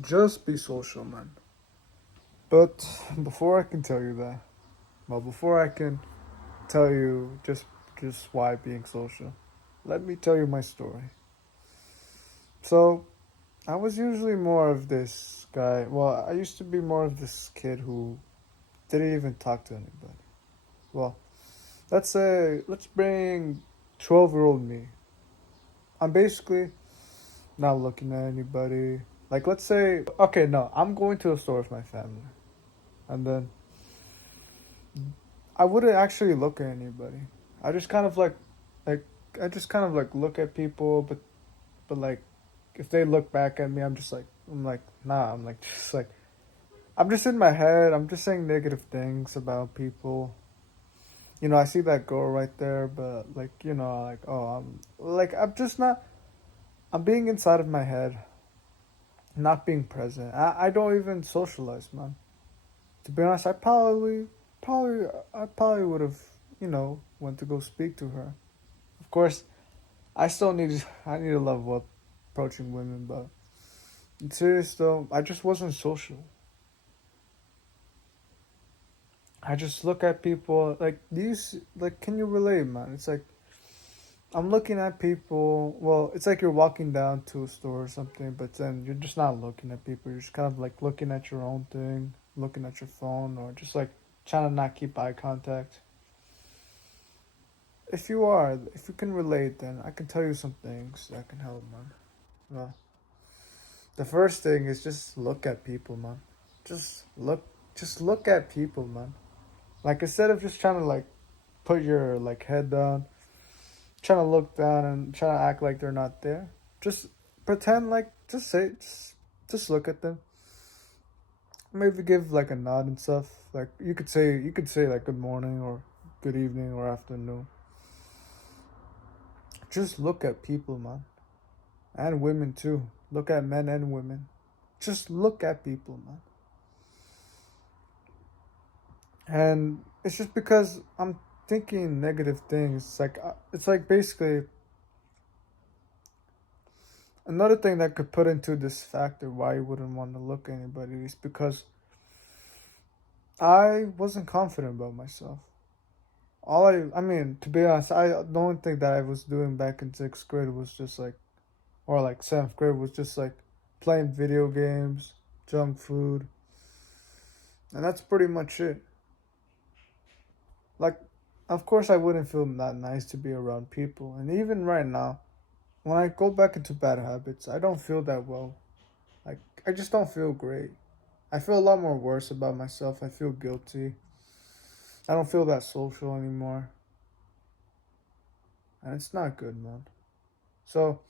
Just be social, man. But before I can tell you that, well, before I can tell you just why being social, let me tell you my story. So I was usually more of this guy. Well, I used to be more of this kid who didn't even talk to anybody. Well, let's bring 12-year-old me. I'm basically not looking at anybody. Like, let's say, okay, no, I'm going to a store with my family, and then I wouldn't actually look at anybody. I just kind of like, I just kind of like look at people, but like, if they look back at me, I'm like, nah. I'm like, just like, I'm just in my head. I'm just saying negative things about people. I see that girl right there, but like, like, oh, I'm just not. I'm being inside of my head, not being present. I don't even socialize, man. To be honest, I probably would have, went to go speak to her. Of course, I need to level up approaching women, but in serious though, I just wasn't social. I just look at people like these, like, can you relate, man? It's like I'm looking at people. Well, it's like you're walking down to a store or something, but then you're just not looking at people. You're just kind of like looking at your own thing, looking at your phone, or just like trying to not keep eye contact. If you can relate, then I can tell you some things that can help, man. Well, the first thing is just look at people, man. Just look, just look at people, man. Like instead of just trying to like put your like head down, trying to look down and trying to act like they're not there. Just pretend like just look at them. Maybe give like a nod and stuff. Like you could say like good morning or good evening or afternoon. Just look at people, man. And women too. Look at men and women. Just look at people, man. And it's just because I'm thinking negative things. It's like basically another thing that could put into this factor why you wouldn't want to look at anybody is because I wasn't confident about myself. I mean, to be honest, the only thing that I was doing back in sixth grade was just like, or like seventh grade was just like playing video games, junk food, and that's pretty much it. Like, of course, I wouldn't feel that nice to be around people, and even right now, when I go back into bad habits, I don't feel that well. Like, I just don't feel great. I feel a lot more worse about myself. I feel guilty. I don't feel that social anymore. And it's not good, man. So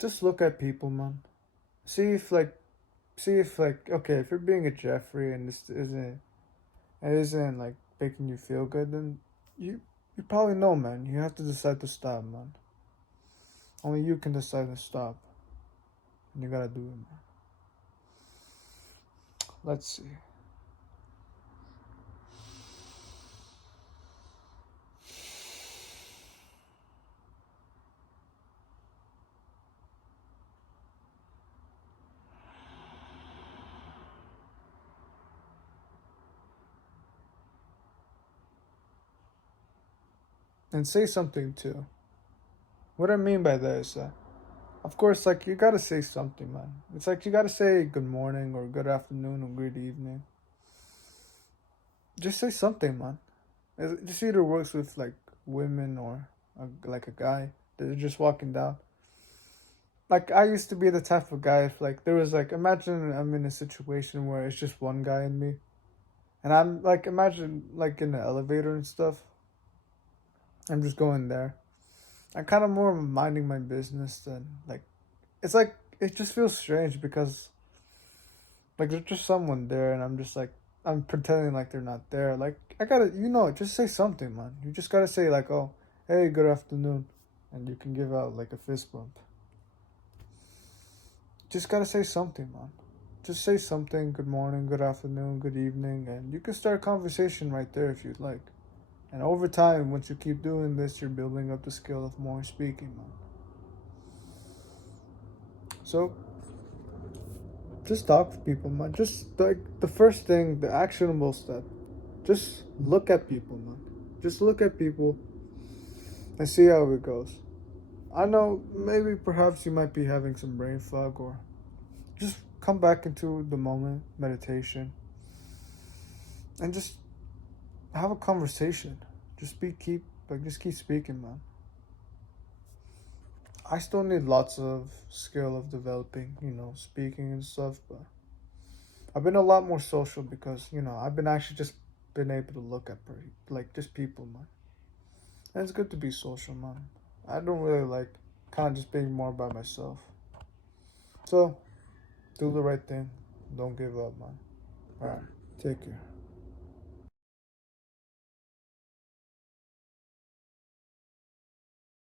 just look at people, man. See if like okay, if you're being a Jeffrey and it isn't like making you feel good, then you probably know, man. You have to decide to stop, man. Only you can decide to stop. And you gotta do it, man. Let's see. And say something too. What I mean by that is that of course, like you gotta say something, man. It's like you gotta say good morning or good afternoon or good evening. Just say something, man. This either works with like women or like a guy that are just walking down. Like I used to be the type of guy if like there was like imagine I'm in a situation where it's just one guy and me, and I'm like imagine like in the elevator and stuff. I'm just going there. I'm kind of more minding my business than like it's like it just feels strange because like there's just someone there and I'm just like I'm pretending like they're not there. Like I gotta just say something, man. You just gotta say like, oh, hey, good afternoon, and you can give out like a fist bump. Just gotta say something, man. Just say something. Good morning, good afternoon, good evening, and you can start a conversation right there if you'd like. And over time, once you keep doing this, you're building up the skill of more speaking, man. So just talk to people, man. Just like the first thing, the actionable step. Just look at people, man. Just look at people and see how it goes. I know maybe perhaps you might be having some brain fog, or just come back into the moment, meditation, and just have a conversation. Just keep speaking, man. I still need lots of skill of developing, speaking and stuff, but I've been a lot more social because, I've been actually just been able to look at just people, man. And it's good to be social, man. I don't really like kind of just being more by myself. So, do the right thing. Don't give up, man. Alright, take care.